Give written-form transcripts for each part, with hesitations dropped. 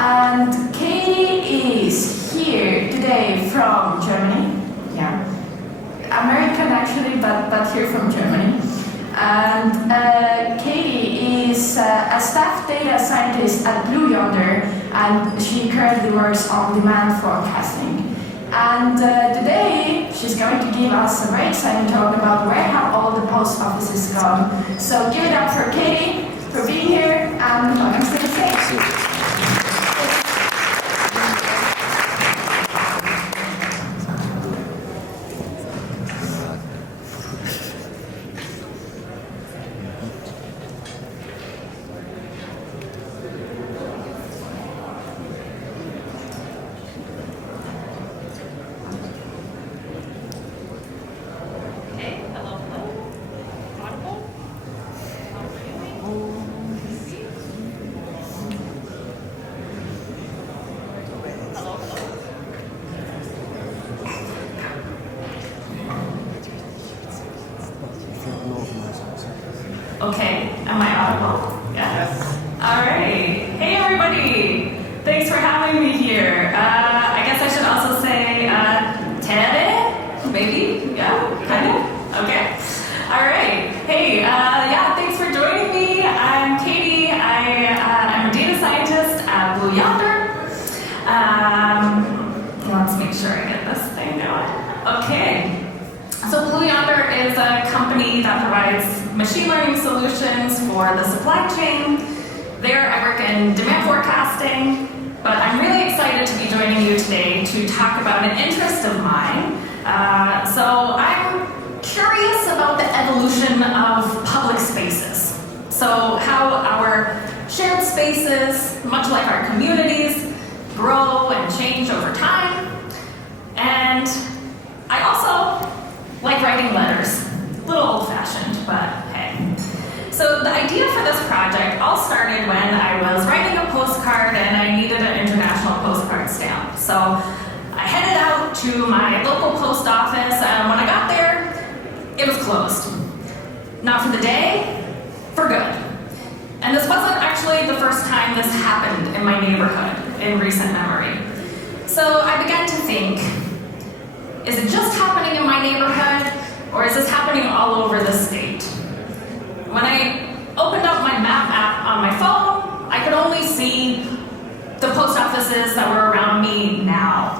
And Katie is here today from Germany. Yeah, American actually, but here from Germany. And Katie is a staff data scientist at Yonder, and she currently works on demand forecasting. And today she's going to give us a very exciting talk about where have all the post offices gone. So give it up for Katie for being here, and welcome to the stage. Okay, am I audible? Yes. All right. Hey, everybody. Thanks for having me here. I guess I should also say Tere, maybe? Yeah, kind of? Okay. All right. Hey, yeah, thanks for joining me. I'm Katie. I'm a data scientist at Yonder. Let's make sure I get this thing going. Okay. So Yonder is a company that provides machine learning solutions for the supply chain. There I work in demand forecasting, but I'm really excited to be joining you today to talk about an interest of mine. So I'm curious about the evolution of public spaces. So how our shared spaces, much like our communities, grow and change over time. And I also like writing letters. A little old-fashioned, but hey. So the idea for this project all started when I was writing a postcard and I needed an international postcard stamp. So I headed out to my local post office, and when I got there, it was closed. Not for the day, for good. And this wasn't actually the first time this happened in my neighborhood in recent memory. So I began to think, is it just happening in my neighborhood, or is this happening all over the state? When I opened up my map app on my phone, I could only see the post offices that were around me now.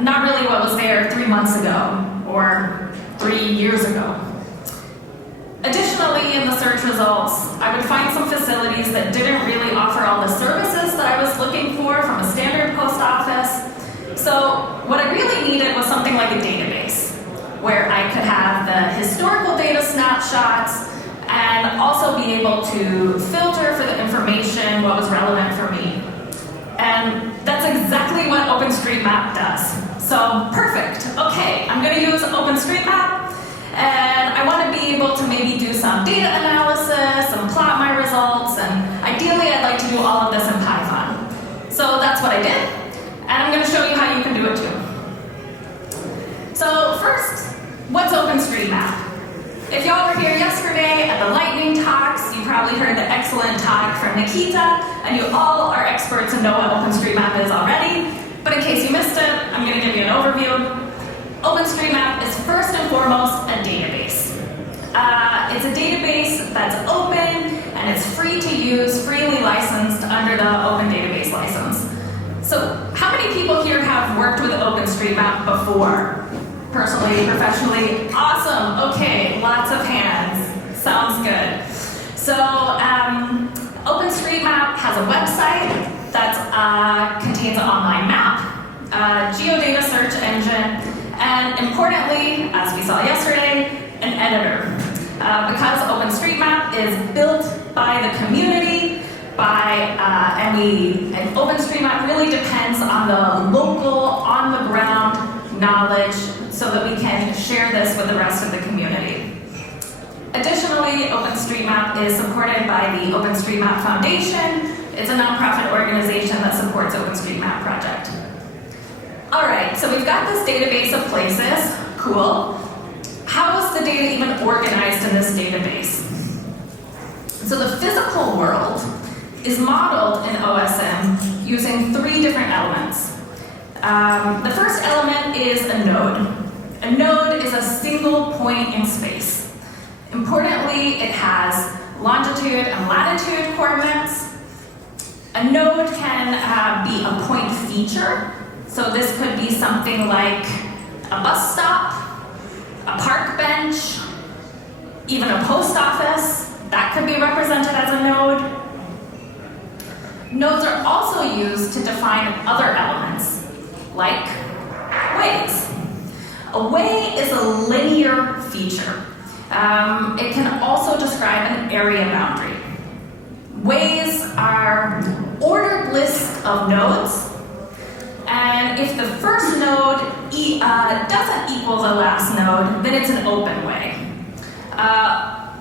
Not really what was there 3 months ago, or 3 years ago. Additionally, in the search results, I would find some facilities that didn't really offer all the services that I was looking for from a standard post office. So what I really needed was something like a database, where I could have the historical data snapshots and also be able to filter for the information, what was relevant for me. And that's exactly what OpenStreetMap does. So perfect. Okay, I'm going to use OpenStreetMap, and I want to be able to maybe do some data analysis and plot my results, and ideally I'd like to do all of this in Python. So that's what I did. And I'm going to show you how you can do it too. So first, what's OpenStreetMap? If y'all were here yesterday at the lightning talks, you probably heard the excellent talk from Nikita, and you all are experts and know what OpenStreetMap is already. But in case you missed it, I'm going to give you an overview. OpenStreetMap is first and foremost a database. It's a database that's open, and it's free to use, freely licensed under the Open Database License. So how many people here have worked with OpenStreetMap before? Personally, professionally? Awesome, okay, lots of hands. Sounds good. So OpenStreetMap has a website that contains an online map, a geodata search engine, and importantly, as we saw yesterday, an editor. Because OpenStreetMap is built by the community, and OpenStreetMap really depends on the local, on-the-ground knowledge so that we can share this with the rest of the community. Additionally, OpenStreetMap is supported by the OpenStreetMap Foundation. It's a nonprofit organization that supports OpenStreetMap project. All right, so we've got this database of places. Cool. How is the data even organized in this database? So the physical world is modeled in OSM using 3 different elements. The first element is a node. A node is a single point in space. Importantly, it has longitude and latitude coordinates. A node can be a point feature. So this could be something like a bus stop, a park bench, even a post office. That could be represented as a node. Nodes are also used to define other elements, like ways. A way is a linear feature. It can also describe an area boundary. Ways are ordered lists of nodes, and if the first node doesn't equal the last node, then it's an open way.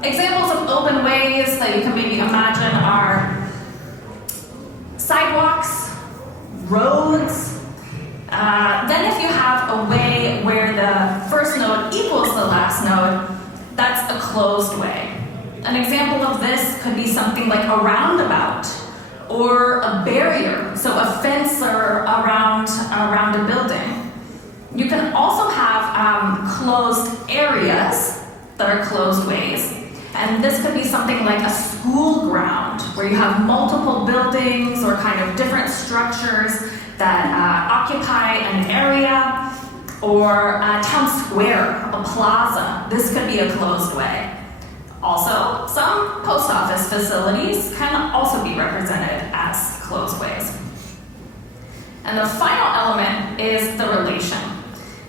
Examples of open ways that you can maybe imagine are sidewalks, roads. Then if you have a way where the first node equals the last node, that's a closed way. An example of this could be something like a roundabout or a barrier, so a fence or around a building. You can also have closed areas that are closed ways. And this could be something like a school ground, where you have multiple buildings or kind of different structures that occupy an area, or a town square, a plaza. This could be a closed way. Also, some post office facilities can also be represented as closed ways. And the final element is the relation.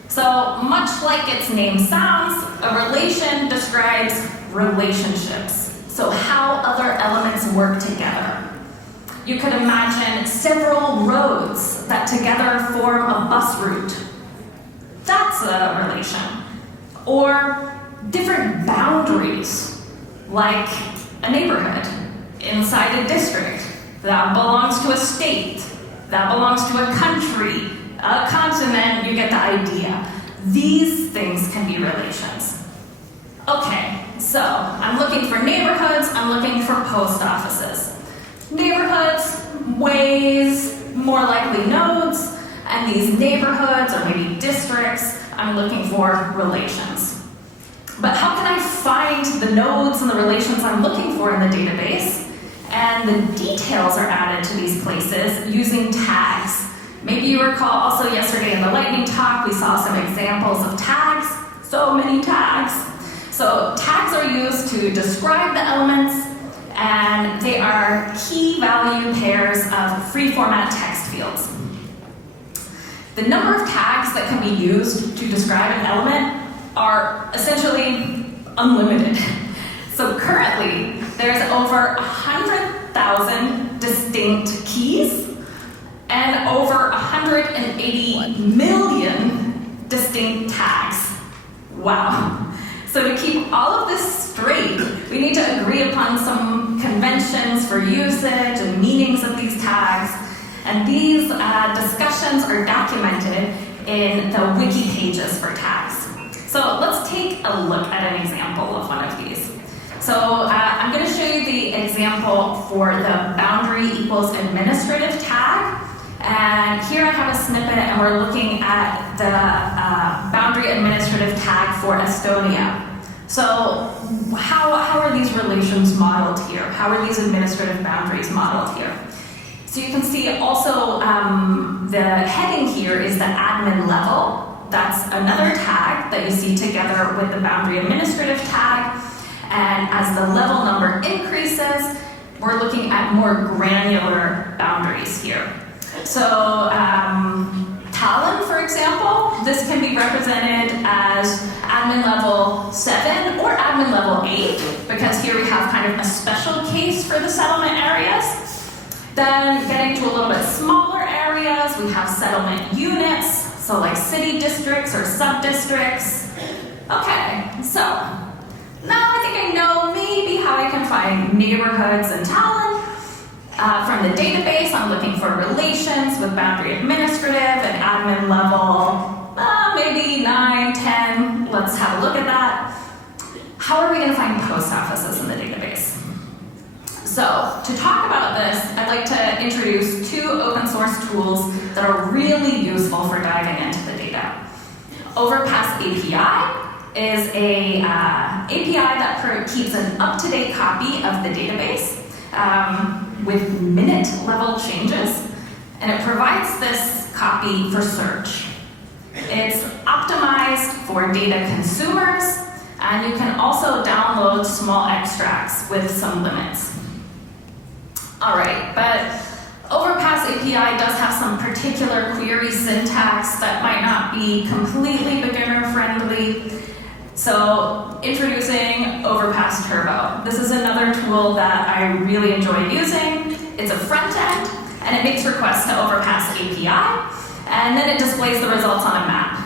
So much like its name sounds, a relation describes relationships. So how other elements work together. You could imagine several roads that together form a bus route. That's a relation. Or different boundaries, like a neighborhood inside a district that belongs to a state, that belongs to a country, a continent, you get the idea. These things can be relations. Okay, so I'm looking for neighborhoods, I'm looking for post offices. Neighborhoods, ways, more likely nodes, and these neighborhoods or maybe districts, I'm looking for relations. But how can I find the nodes and the relations I'm looking for in the database? And the details are added to these places using tags. Maybe you recall also yesterday in the lightning talk, we saw some examples of tags. So many tags. So tags are used to describe the elements, and they are key value pairs of free format text fields. The number of tags that can be used to describe an element are essentially unlimited. So currently, there's over 100,000 distinct keys and over 180 million distinct tags. Wow. So to keep all of this straight, we need to agree upon some conventions for usage and meanings of these tags. And these discussions are documented in the wiki pages for tags. So let's take a look at an example of one of these. So I'm going to show you the example for the boundary equals administrative tag. And here I have a snippet, and we're looking at the boundary administrative tag for Estonia. So how are these relations modeled here? How are these administrative boundaries modeled here? So you can see also the heading here is the admin level. That's another tag that you see together with the boundary administrative tag. And as the level number increases, we're looking at more granular boundaries here. So Tallinn, for example, this can be represented as admin level 7 or admin level 8, because here we have kind of a special case for the settlement areas. Then getting to a little bit smaller areas, we have settlement units, so like city districts or sub-districts. Okay, so now I think I know maybe how I can find neighborhoods in Tallinn. From the database, I'm looking for relations with boundary administrative and admin level, maybe 9, 10. Let's have a look at that. How are we going to find post offices in the database? So to talk about this, I'd like to introduce two open source numerous tools that are really useful for diving into the data. Overpass API is a API that keeps an up-to-date copy of the database with minute-level changes, and it provides this copy for search. It's optimized for data consumers, and you can also download small extracts with some limits. All right, but Overpass API does have some particular query syntax that might not be completely beginner-friendly. So, introducing Overpass Turbo. This is another tool that I really enjoy using. It's a front end, and it makes requests to Overpass API, and then it displays the results on a map.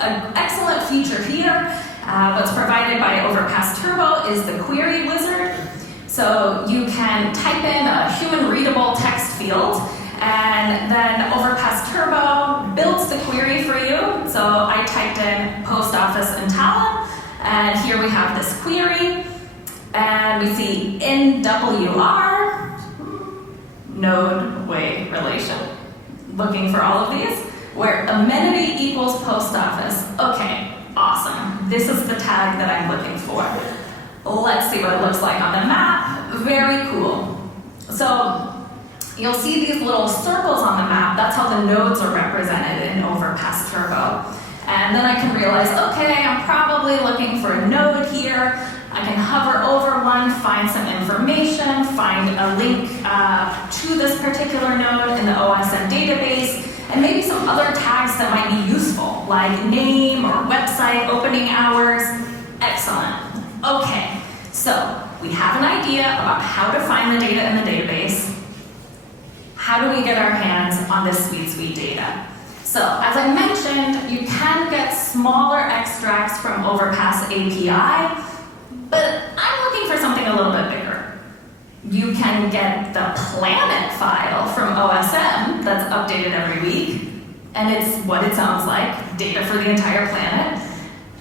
An excellent feature here, what's provided by Overpass Turbo is the query wizard. So you can type in a human-readable text field, and then Overpass Turbo builds the query for you. So I typed in post office in Tallinn, and here we have this query, and we see NWR, node way relation, looking for all of these, where amenity equals post office. Okay, awesome. This is the tag that I'm looking for. Let's see what it looks like on the map. Very cool. So you'll see these little circles on the map. That's how the nodes are represented in Overpass Turbo. And then I can realize, okay, I'm probably looking for a node here. I can hover over one, find some information, find a link to this particular node in the OSM database, and maybe some other tags that might be useful, like name or website opening hours. Excellent. Okay, so we have an idea about how to find the data in the database. How do we get our hands on this sweet, sweet data? So, as I mentioned, you can get smaller extracts from Overpass API, but I'm looking for something a little bit bigger. You can get the planet file from OSM that's updated every week, and it's what it sounds like, data for the entire planet.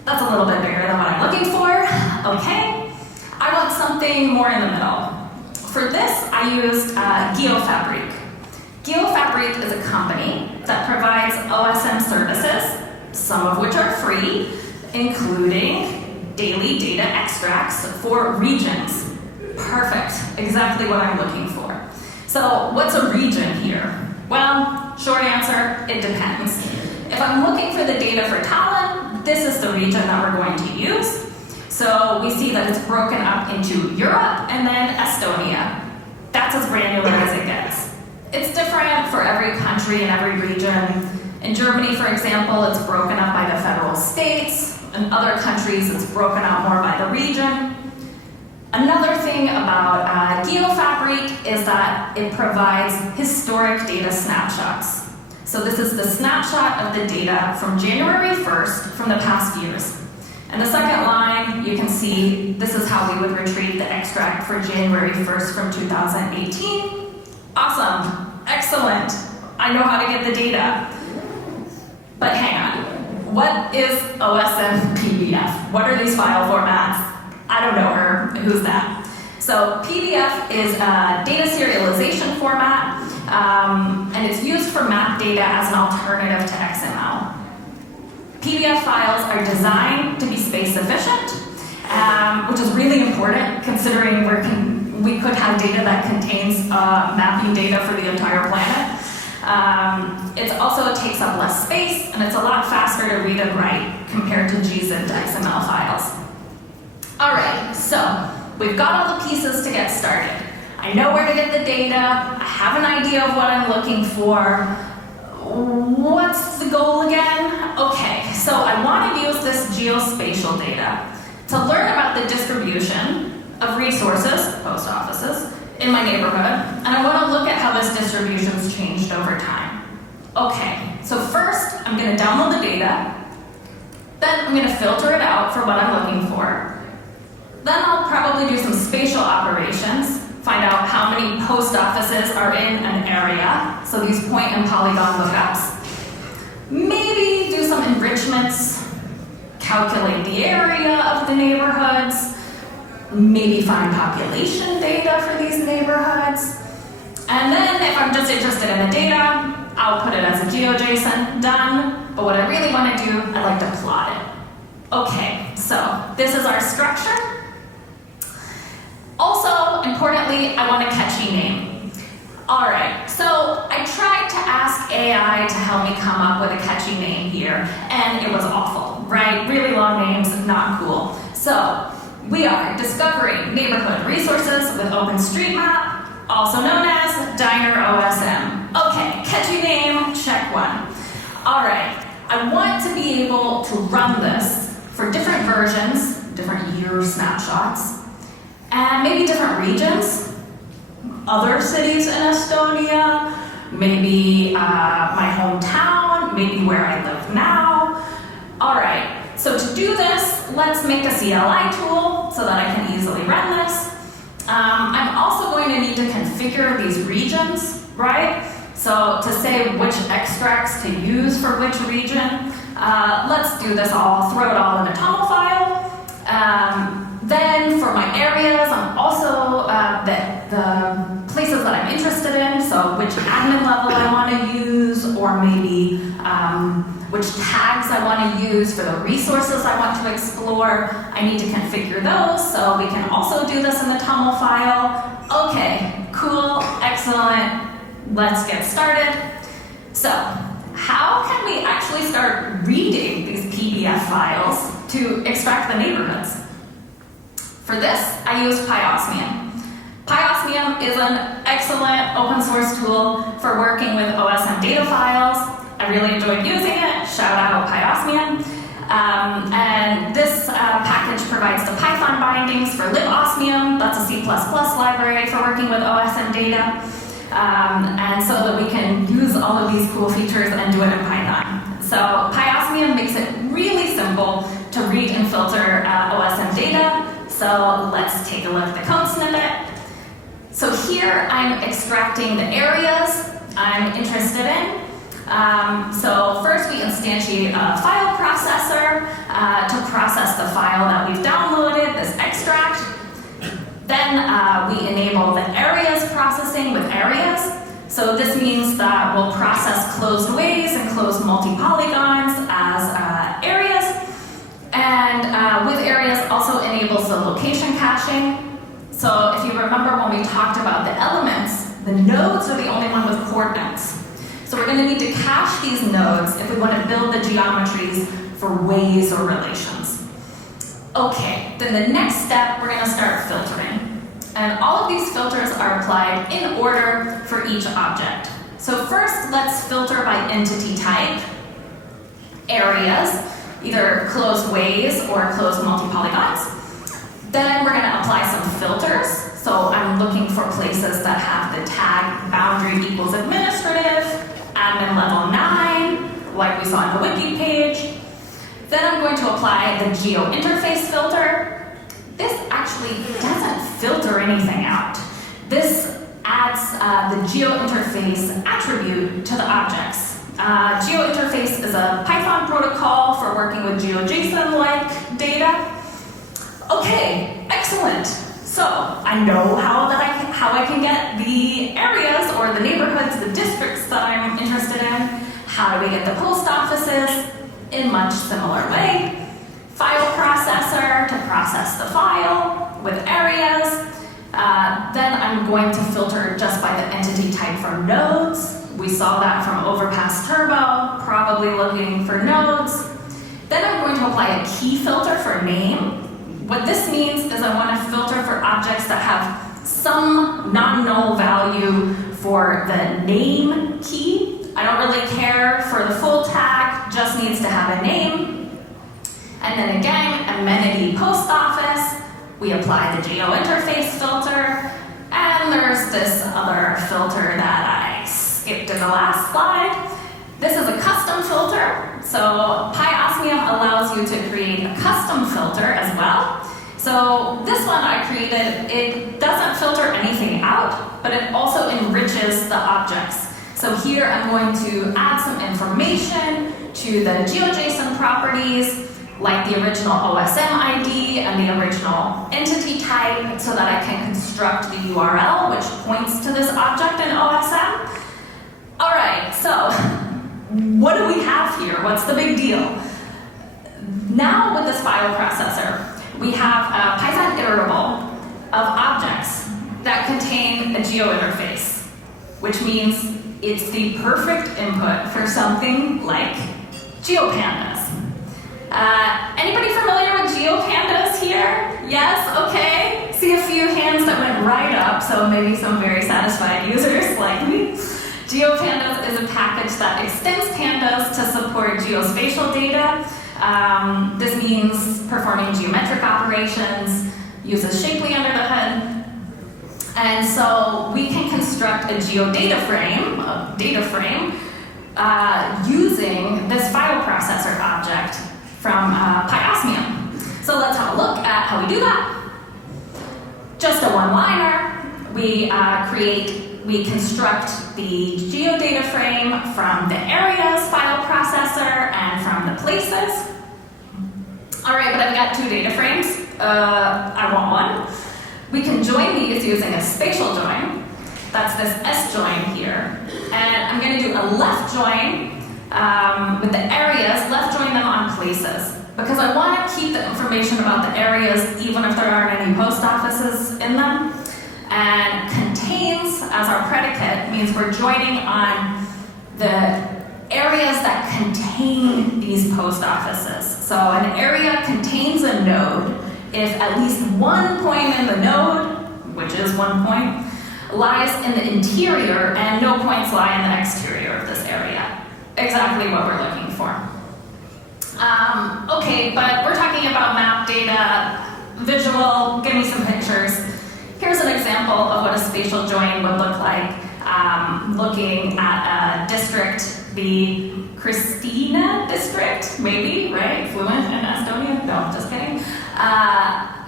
That's a little bit bigger than what I'm looking for. Okay, I want something more in the middle. For this, I used GeoFabric. GeoFabric is a company that provides OSM services, some of which are free, including daily data extracts for regions. Perfect, exactly what I'm looking for. So what's a region here? Well, short answer, it depends. If I'm looking for the data for Tallinn, this is the region that we're going to use. So we see that it's broken up into Europe and then Estonia. That's as granular as it gets. It's different for every country and every region. In Germany, for example, it's broken up by the federal states. In other countries, it's broken up more by the region. Another thing about GeoFabric is that it provides historic data snapshots. So this is the snapshot of the data from January 1st from the past years. And the second line, you can see this is how we would retrieve the extract for January 1st from 2018. Awesome, excellent. I know how to get the data. But hang on, what is OSM PDF? What are these file formats? I don't know her, who's that? So PDF is a data serialization format, and it's used for map data as an alternative to XML. PDF files are designed to be space efficient, which is really important considering we could have data that contains mapping data for the entire planet. It also takes up less space, and it's a lot faster to read and write compared to gzipped XML files. All right, so we've got all the pieces to get started. I know where to get the data. I have an idea of what I'm looking for. What's the goal again? Okay, so I want to use this geospatial data to learn about the distribution of resources, post offices, in my neighborhood, and I want to look at how this distribution's changed over time. Okay, so first I'm going to download the data, then I'm going to filter it out for what I'm looking for. Then I'll probably do some spatial operations, find out how many post offices are in an area, so these point and polygon lookups. Maybe do some enrichments, calculate the area of the neighborhoods, maybe find population data for these neighborhoods. And then if if I'm just interested in the data, I'll put it as a GeoJSON, done. But what I really want to do, I like to plot it. Okay, so this is our structure. Also, importantly, I want a catchy name. All right, so I tried to ask AI to help me come up with a catchy name here, and it was awful, right? Really long names, not cool. So we are discovering neighborhood resources with OpenStreetMap, also known as Diner OSM. Okay, catchy name, check one. All right, I want to be able to run this for different versions, different year snapshots, and maybe different regions, other cities in Estonia, maybe my hometown, maybe where I live now. All right, so to do this, let's make a CLI tool so that I can easily run this. I'm also going to need to configure these regions, right? So to say which extracts to use for which region, let's do this all, throw it all in a TOML file. Then for my areas, I'm also the places that I'm interested in, so which admin level I want to use, or maybe which tags I want to use for the resources I want to explore. I need to configure those, so we can also do this in the TOML file. Okay, cool, excellent. Let's get started. So, how can we actually start reading these PDF files to extract the neighborhoods? For this, I use PyOsmium. PyOsmium is an excellent open source tool for working with OSM data files. I really enjoyed using it. Shout out PyOsmium. And this package provides the Python bindings for libosmium. That's a C++ library for working with OSM data. And so that we can use all of these cool features and do it in Python. So PyOsmium makes it really simple to read and filter OSM data. So let's take a look at the code snippet. So here I'm extracting the areas I'm interested in. So first we instantiate a file processor to process the file that we've downloaded, this extract. Then we enable the areas processing with areas. So this means that we'll process closed ways and closed multi-polygons as areas. And with areas also enables the location caching. So if you remember when we talked about the elements, the nodes are the only one with coordinates. So we're going to need to cache these nodes if we want to build the geometries for ways or relations. Okay, then the next step, we're going to start filtering. And all of these filters are applied in order for each object. So first, let's filter by entity type, areas, either closed ways or closed multi-polygons. Then we're going to apply some filters. So I'm looking for places that have the tag boundary equals administrative, admin level 9, like we saw on the wiki page. Then I'm going to apply the geo interface filter. This actually doesn't filter anything out. This adds the geo interface attribute to the objects. Geo interface is a Python protocol for working with GeoJSON-like data. Okay, excellent. So I know how I can get the areas or the neighborhoods, the districts that I'm interested in. How do we get the post offices? In much similar way. File processor to process the file with areas. Then I'm going to filter just by the entity type for nodes. We saw that from Overpass Turbo, probably looking for nodes. Then I'm going to apply a key filter for name. What this means is I want to filter for objects that have some non-null value for the name key. I don't really care for the full tag, just needs to have a name. And then again, amenity post office, we apply the geo interface filter, and there's this other filter that I skipped in the last slide. This is a custom filter, so PyOsmium allows you to create a custom filter as well. So this one I created, it doesn't filter anything out, but it also enriches the objects. So here I'm going to add some information to the GeoJSON properties, like the original OSM ID and the original entity type so that I can construct the URL which points to this object in OSM. All right, so what do we have here? What's the big deal? Now with this file processor, we have a Python iterable of objects that contain a geo interface, which means it's the perfect input for something like GeoPandas. Anybody familiar with GeoPandas here? Yes? Okay. See a few hands that went right up, so maybe some very satisfied users like me. GeoPandas is a package that extends pandas to support geospatial data. This means performing geometric operations, uses Shapely under the hood. And so we can construct a geodata frame, using this file processor object from PyOsmium. So let's have a look at how we do that. Just a one-liner. We construct the geodata frame from the areas file processor and from the places. All right, but I've got two data frames. I want one. We can join these using a spatial join. That's this S join here. And I'm going to do a left join with the areas, left join them on places. Because I want to keep the information about the areas even if there aren't any post offices in them. And contains, as our predicate, means we're joining on the areas that contain these post offices. So an area contains a node if at least one point in the node, which is 1 point, lies in the interior and no points lie in the exterior of this area. Exactly what we're looking for. Okay, but we're talking about map data, visual, give me some pictures. Here's an example of what a spatial join would look like, looking at a district, the Christina district, maybe, right? Fluent in Estonia? No, just kidding.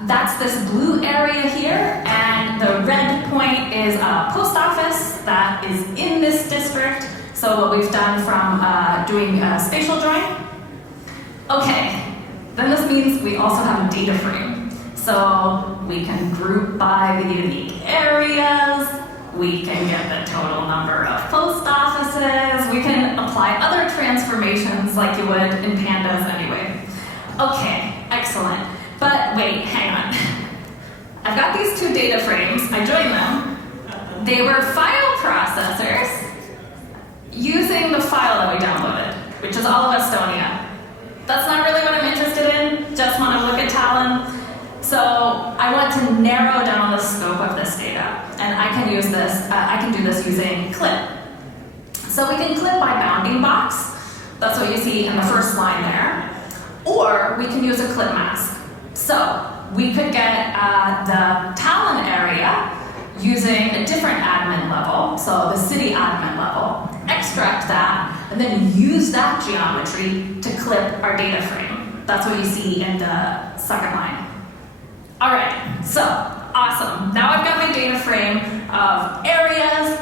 That's this blue area here, and the red point is a post office that is in this district. So what we've done from doing a spatial join. Okay, then this means we also have a data frame. So we can group by the unique areas, we can get the total number of post offices, we can apply other transformations like you would in pandas anyway. Okay, excellent. But wait, hang on. I've got these two data frames, I joined them. They were file processors using the file that we downloaded, which is all of Estonia. That's not really what I'm interested in, just want to look at Talon. So I want to narrow down the scope of this data, and I can use this, I can do this using clip. So we can clip by bounding box, that's what you see in the first line there, or we can use a clip mask. So we could get the Talon area using a different admin level, so the city admin level, extract that, and then use that geometry to clip our data frame. That's what you see in the second line. All right, so awesome. Now I've got my data frame of areas,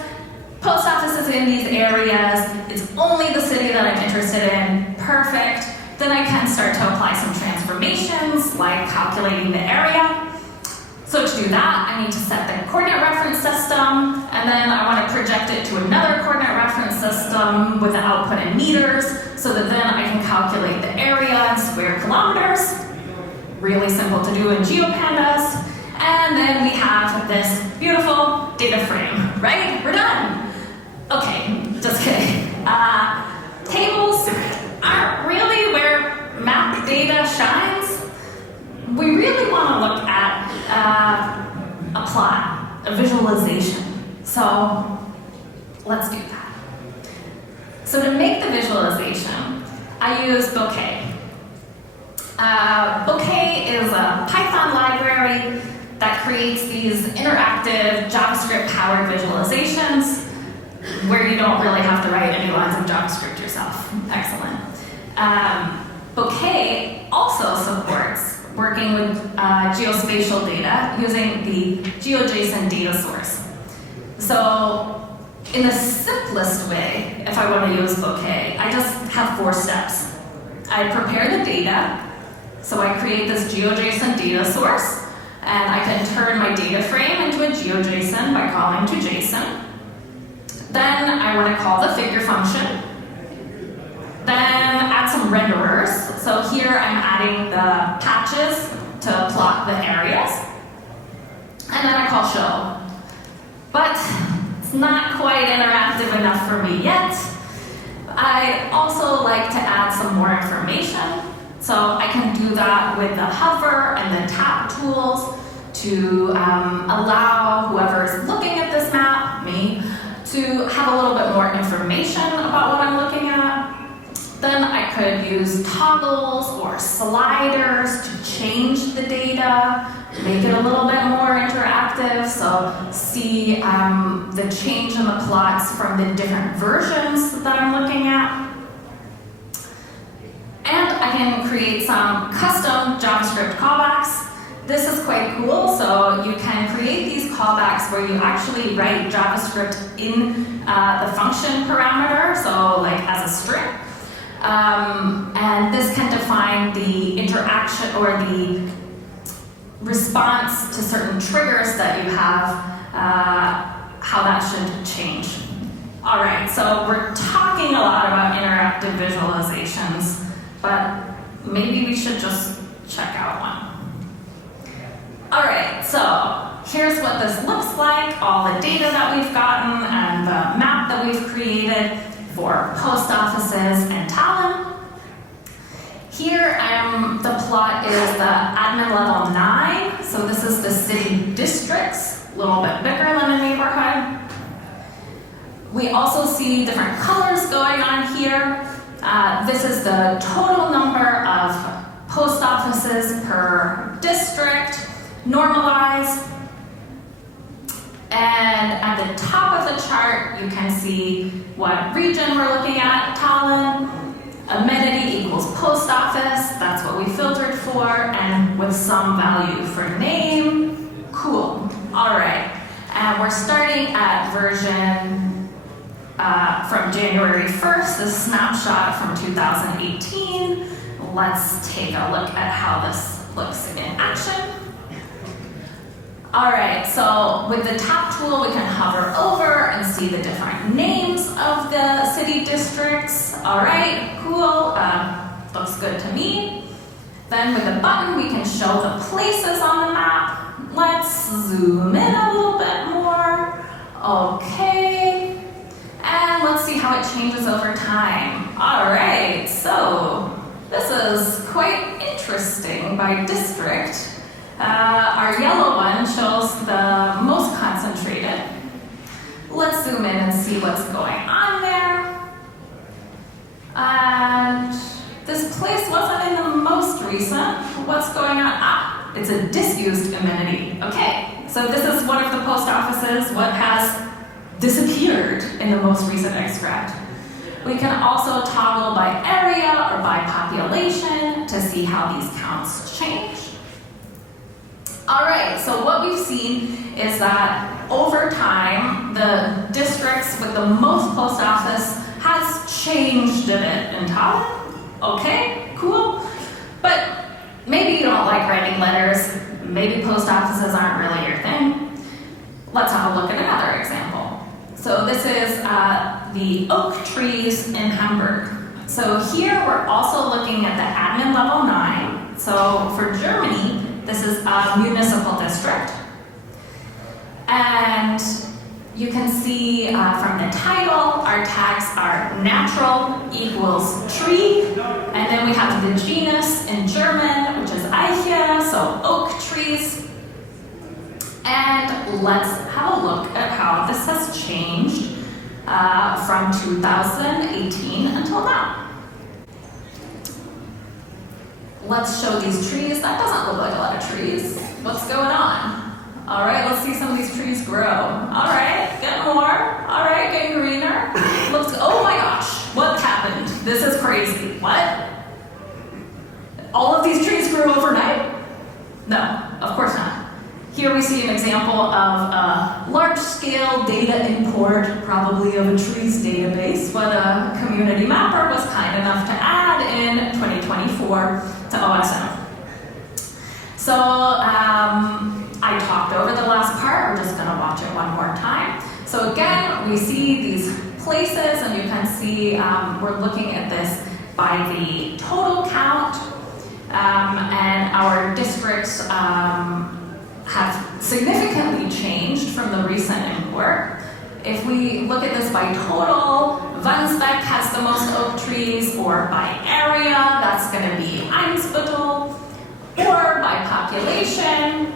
post offices in these areas. It's only the city that I'm interested in. Perfect. Then I can start to apply some transformations, like calculating the area. So to do that, I need to set the coordinate reference system, and then I want to project it to another coordinate reference system with the output in meters, so that then I can calculate the area in square kilometers. Really simple to do in GeoPandas. And then we have this beautiful data frame, right? We're done. Okay, just kidding. Tables aren't really where map data shines. We really want to look at a plot, a visualization. So let's do that. So to make the visualization, I use Bouquet. Bouquet is a Python library that creates these interactive JavaScript-powered visualizations where you don't really have to write any lines of JavaScript yourself. Excellent. Bouquet also supports working with geospatial data using the GeoJSON data source. So in the simplest way, if I want to use Bouquet, I just have 4 steps. I prepare the data, So I create this GeoJSON data source, and I can turn my data frame into a GeoJSON by calling to JSON. Then I want to call the figure function. Then add some renderers. So here I'm adding the patches to plot the areas. And then I call show. But it's not quite interactive enough for me yet. I'd also like to add some more information. So I can do that with the hover and the tap tools to allow whoever is looking at this map, me, to have a little bit more information about what I'm looking at. Then I could use toggles or sliders to change the data, make it a little bit more interactive, so see the change in the plots from the different versions that I'm looking at. And I can create some custom JavaScript callbacks. This is quite cool, so you can create these callbacks where you actually write JavaScript in the function parameter, so like as a string. And this can define the interaction or the response to certain triggers that you have, how that should change. All right, so we're talking a lot about interactive visualizations, but maybe we should just check out one. All right, so here's what this looks like, all the data that we've gotten and the map that we've created for post offices and Tallinn. Here, the plot is the admin level 9, so this is the city districts, a little bit bigger than a neighborhood. We also see different colors going on here. This is the total number of post offices per district, normalized. And at the top of the chart, you can see what region we're looking at, Tallinn. Amenity equals post office, that's what we filtered for, and with some value for name. Cool. All right. And we're starting at version from January 1st, this snapshot from 2018. Let's take a look at how this looks in action. All right, so with the tap tool, we can hover over and see the different names of the city districts. All right, cool, looks good to me. Then with the button, we can show the places on the map. Let's zoom in a little bit more. Okay, and let's see how it changes over time. All right, so this is quite interesting by district. Our yellow one shows the most concentrated. Let's zoom in and see what's going on there. And this place wasn't in the most recent. What's going on? Ah, it's a disused amenity. Okay, so this is one of the post offices. What has disappeared in the most recent extract? We can also toggle by area or by population to see how these counts change. All right, so what we've seen is that over time, the districts with the most post office has changed a bit in Tallinn. Okay, cool. But maybe you don't like writing letters. Maybe post offices aren't really your thing. Let's have a look at another example. So this is the oak trees in Hamburg. So here we're also looking at the admin level 9. So for Germany, this is a municipal district. And you can see from the title, our tags are natural equals tree. And then we have the genus in German, which is Eiche, so oak trees. And let's have a look at how this has changed from 2018 until now. Let's show these trees. That doesn't look like a lot of trees. What's going on? All right, let's see some of these trees grow. All right, get more. All right, getting greener. Oh my gosh, what happened? This is crazy. What? All of these trees grew overnight? No, of course not. Here we see an example of a large-scale data import, probably of a trees database, what a community mapper was kind enough to add in 2024 to OSM. So I talked over the last part. We're just going to watch it one more time. So again, we see these places, and you can see we're looking at this by the total count, and our districts have significantly changed from the recent import. If we look at this by total, Vansbeck has the most oak trees, or by area, that's going to be Eimsbüttel, or by population,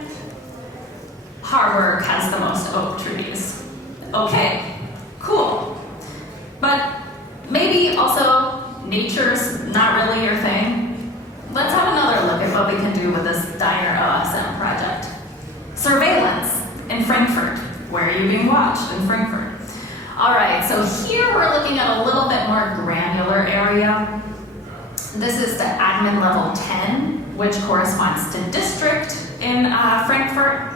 Harburg has the most oak trees. Okay, cool. But maybe also nature's not really your thing. Let's have another look at what we can do with this Diner OSM project. Surveillance in Frankfurt. Where are you being watched in Frankfurt? All right, so here we're looking at a little bit more granular area. This is the admin level 10, which corresponds to district in Frankfurt.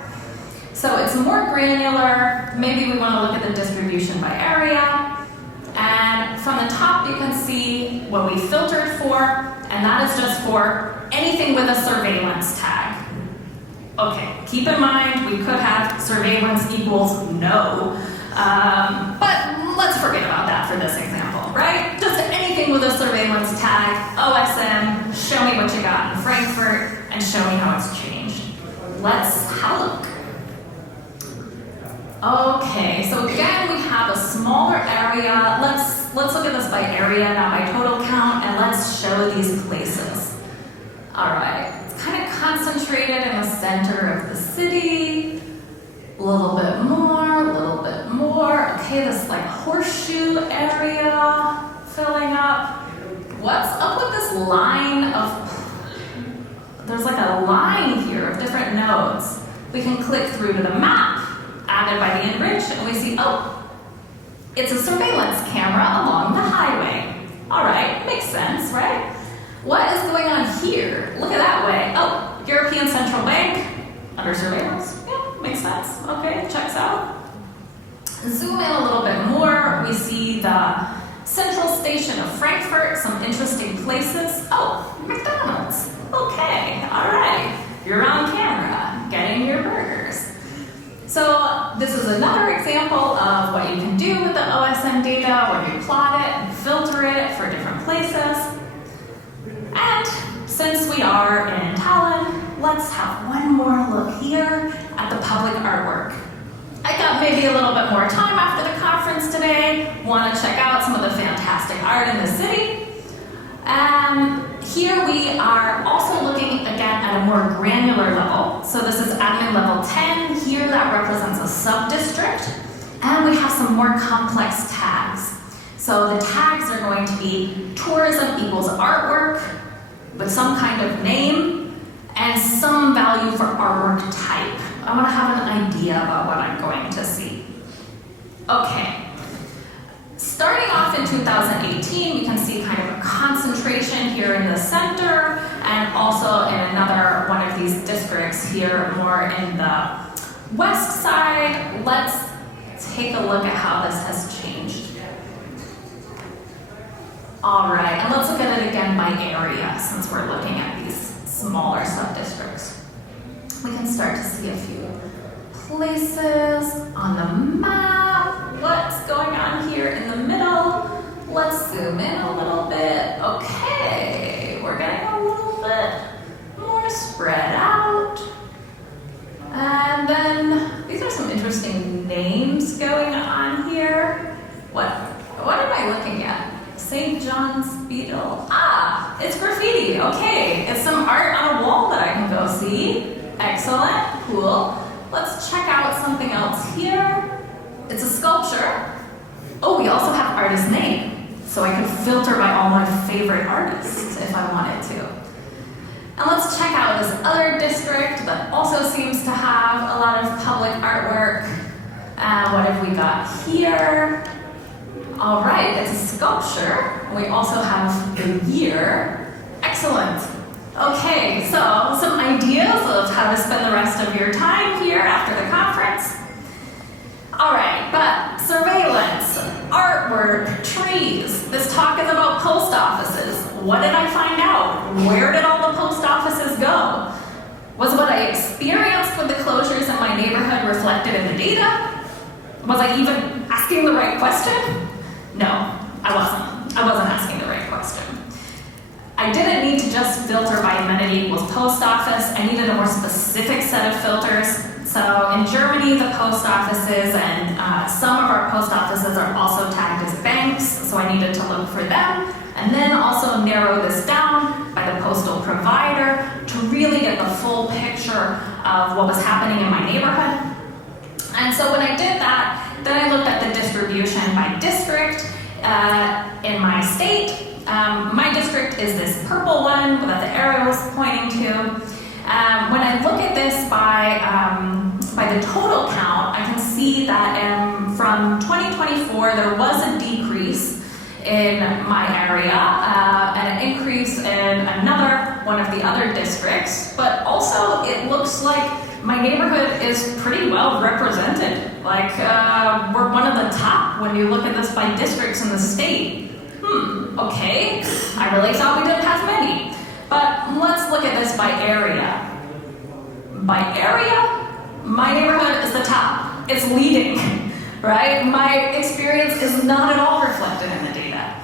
So it's more granular. Maybe we want to look at the distribution by area. And from the top, you can see what we filtered for, and that is just for anything with a surveillance tag. Okay, keep in mind, we could have surveillance equals no, but let's forget about that for this example, right? Just anything with a surveillance tag, OSM, show me what you got in Frankfurt, and show me how it's changed. Let's have a look. Okay, so again, we have a smaller area. Let's look at this by area, not by total count, and let's show these places. All right. Kind of concentrated in the center of the city. A little bit more, a little bit more. Okay, this like horseshoe area filling up. What's up with this line of, there's like a line here of different nodes. We can click through to the map added by the enrich, and we see, oh, it's a surveillance camera along the highway. All right, makes sense, right? What is going on here? Look at that way. Oh, European Central Bank under surveillance. Yeah, makes sense. Okay, checks out. Zoom in a little bit more. We see the central station of Frankfurt, some interesting places. Oh, McDonald's. Okay, all right. You're on camera, getting your burgers. So this is another example of what you can do with the OSM data when you plot it and filter it for different places. And since we are in Tallinn, let's have one more look here at the public artwork. I got maybe a little bit more time after the conference today. Want to check out some of the fantastic art in the city. Here we are also looking again at a more granular level. So this is admin level 10. Here that represents a sub-district. And we have some more complex tags. So the tags are going to be tourism equals artwork with some kind of name and some value for artwork type. I want to have an idea about what I'm going to see. Okay. Starting off in 2018, we can see kind of a concentration here in the center and also in another one of these districts here more in the west side. Let's take a look at how this has changed. All right, and let's look at it again by area since we're looking at these smaller sub-districts. We can start to see a few places on the map. What's going on here in the middle? Let's zoom in a little bit. Okay, we're getting a little bit more spread out. And then these are some interesting names going on here. What am I looking at? St. John's Beetle. Ah, it's graffiti. Okay, it's some art on a wall that I can go see. Excellent, cool. Let's check out something else here. It's a sculpture. Oh, we also have artist name. So I can filter by all my favorite artists if I wanted to. And let's check out this other district that also seems to have a lot of public artwork. What have we got here? All right, it's a sculpture. We also have the year. Excellent. Okay, so some ideas of how to spend the rest of your time here after the conference. All right, but surveillance, artwork, trees. This talk is about post offices. What did I find out? Where did all the post offices go? Was what I experienced with the closures in my neighborhood reflected in the data? Was I even asking the right question? No, I wasn't. I wasn't asking the right question. I didn't need to just filter by amenity equals post office. I needed a more specific set of filters. So in Germany, the post offices and some of our post offices are also tagged as banks, so I needed to look for them, and then also narrow this down by the postal provider to really get the full picture of what was happening in my neighborhood. And so when I did that, then I looked at the distribution by district in my state. My district is this purple one that the arrow is pointing to. When I look at this by the total count, I can see that from 2024 there was a decrease in my area and an increase in another one of the other districts, but also it looks like my neighborhood is pretty well represented. Like we're one of the top when you look at this by districts in the state. Okay, I really thought we didn't have many. But let's look at this by area. By area, my neighborhood is the top. It's leading, right? My experience is not at all reflected in the data.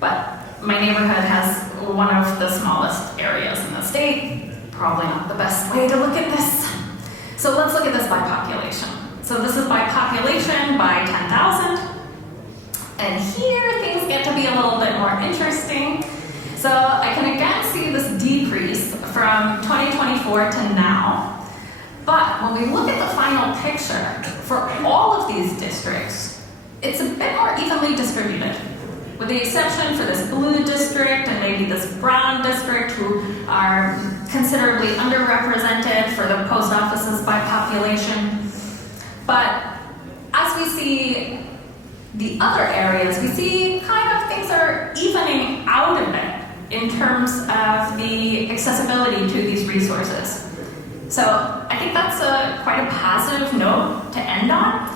But my neighborhood has one of the smallest areas in the state. Probably not the best way to look at this. So let's look at this by population. So this is by population by 10,000. And here things get to be a little bit more interesting. So I can again see this decrease from 2024 to now. But when we look at the final picture, for all of these districts, it's a bit more evenly distributed. With the exception for this blue district and maybe this brown district who are considerably underrepresented for the post offices by population. But as we see the other areas, we see kind of things are evening out a bit in terms of the accessibility to these resources. So I think that's quite a positive note to end on.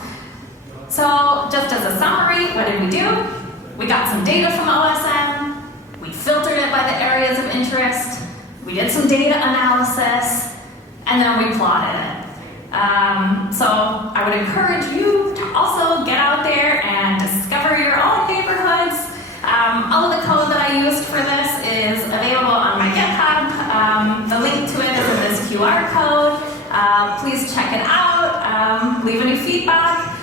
So just as a summary, what did we do? We got some data from OSM, we filtered it by the areas of interest, we did some data analysis, and then we plotted it. So I would encourage you to also get out there and discover your own neighborhoods. All of the code that I used for this is available on my GitHub. The link to it is in this QR code. Please check it out. Leave any feedback.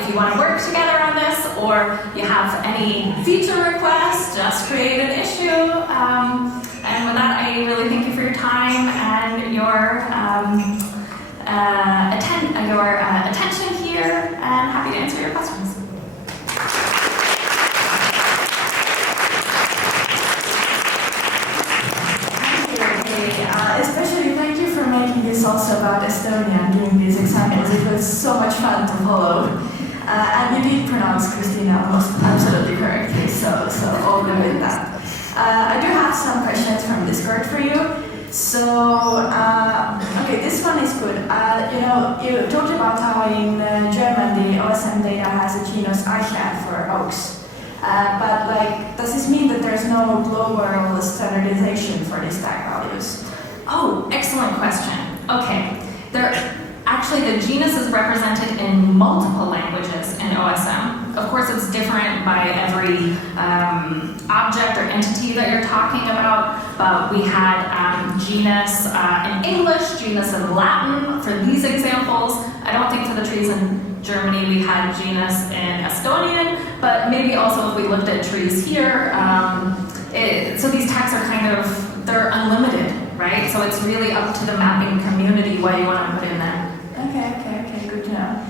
If you want to work together on this, or you have any feature requests, just create an issue. And with that, I really thank you for your time and your attention here, and happy to answer your questions. Especially thank you for making this also about Estonia and doing these examples. It was so much fun to follow. And you did pronounce Christina almost absolutely correctly, so all good with that. I do have some questions from Discord for you. So, okay, this one is good. You talked about how in German the OSM data has a genus Eiche for oaks. But does this mean that there's no global standardization for these tag values? Oh, excellent question. Okay, actually the genus is represented in multiple languages in OSM. Of course, it's different by every object or entity that you're talking about, but we had genus in English, genus in Latin for these examples. I don't think for the trees in Germany we had genus in Estonian, but maybe also if we looked at trees here, so these tags are they're unlimited, right? So it's really up to the mapping community what you want to put in there. Okay, good to know.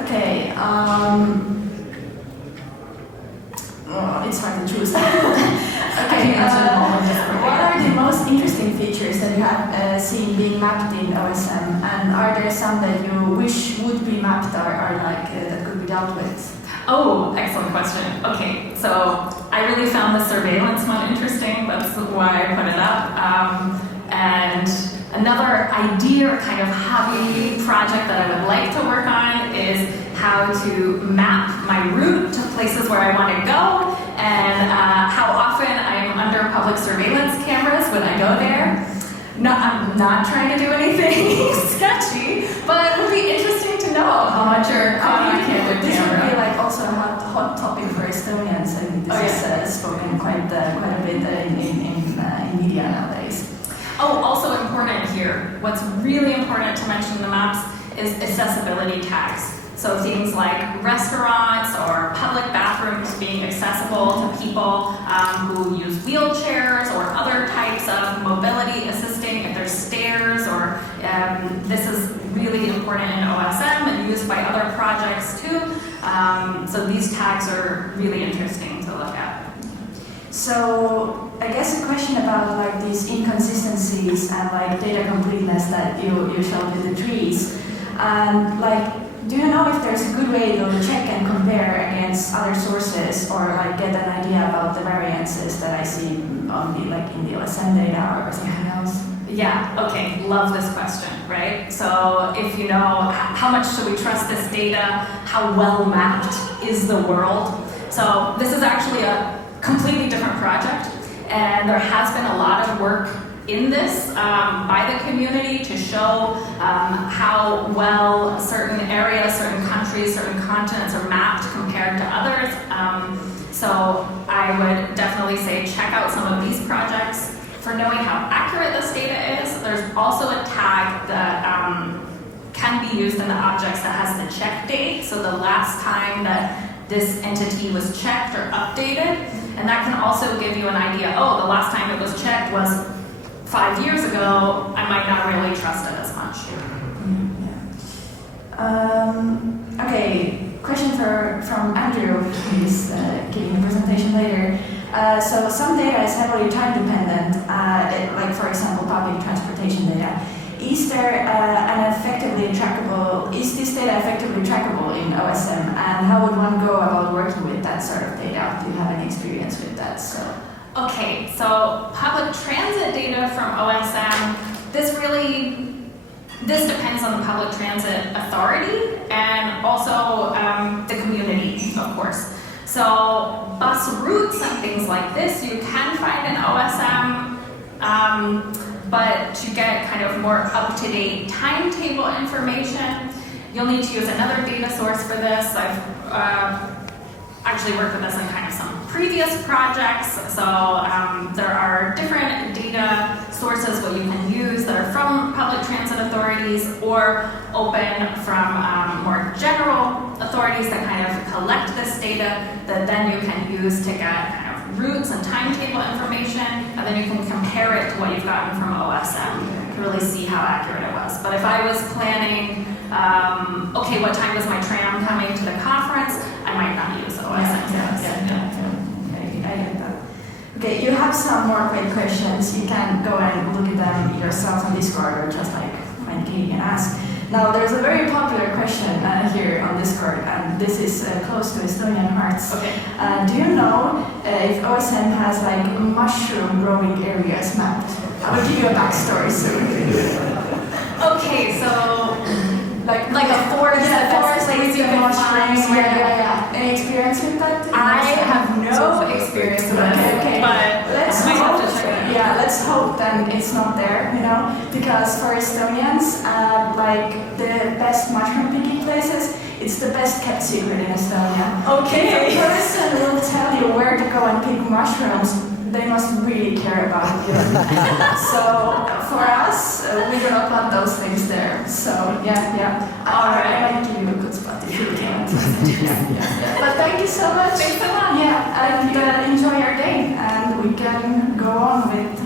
Okay, it's hard to choose. Okay, what are the most interesting features that you have seen being mapped in OSM, and are there some that you wish would be mapped or that could be dealt with? Oh, excellent question. Okay, so I really found the surveillance one interesting. That's why I put it up. And another idea or kind of hobby project that I would like to work on is how to map my route to places where I want to go, and how often I'm under public surveillance cameras when I go there. No, I'm not trying to do anything sketchy, but it would be interesting to know how much you're caught on candid This would be camera. like also a hot topic for Estonians. I think this is spoken quite a bit in media nowadays. Oh, also important here, what's really important to mention in the maps is accessibility tags. So things like restaurants or public bathrooms being accessible to people who use wheelchairs or other types of mobility assisting, if there's stairs, or this is really important in OSM and used by other projects too. So these tags are really interesting to look at. So I guess a question about like these inconsistencies and like data completeness that you showed with the trees. Like, do you know if there's a good way to check and compare against other sources, or like get an idea about the variances that I see on the like in the OSM data or something else? Yeah, okay, love this question, right? So if you know how much should we trust this data, how well mapped is the world? So this is actually a completely different project, and there has been a lot of work in this by the community to show how well certain areas, certain countries, certain continents are mapped compared to others. So I would definitely say check out some of these projects for knowing how accurate this data is. There's also a tag that can be used in the objects that has the check date, so the last time that this entity was checked or updated, and that can also give you an idea, oh, the last time it was checked was 5 years ago, I might not really trust it as much. Okay, question from Andrew, who's giving the presentation later. So some data is heavily time dependent, like for example public transportation data. Is there is this data effectively trackable in OSM, and how would one go about working with that sort of data? Do you have any experience with that? Okay, so public transit data from OSM, this depends on the public transit authority and also the community, of course. So bus routes and things like this you can find in OSM, but to get kind of more up-to-date timetable information, you'll need to use another data source for this. I've actually worked with this in kind of some previous projects, so there are different data sources what you can use that are from public transit authorities or open from more general authorities that kind of collect this data that then you can use to get kind of routes and timetable information, and then you can compare it to what you've gotten from OSM to really see how accurate it was. But if I was planning, okay, what time was my tram coming to the conference, I might not use OSM. I get that. Okay, you have some more quick questions. You can go and look at them yourself on Discord, or just like find Katie and ask. Now, there's a very popular question here on Discord, and this is close to Estonian hearts. Okay. Do you know if OSM has like mushroom growing areas mapped? I will give you a backstory soon. Okay, so like a forest, with the mushrooms. Yeah. Any experience with that? I have no experience with it, Okay. but Let's I might hope, have to check it out. yeah, let's hope then it's not there, you know, because for Estonians, like the best mushroom picking places, it's the best kept secret in Estonia. Okay. If a person will tell you where to go and pick mushrooms, they must really care about you. So for us, we do not want those things there. So yeah. All right. I might give you a good spot if you want. But thank you so much. Thanks a lot. Yeah, and enjoy your day, and we can go on with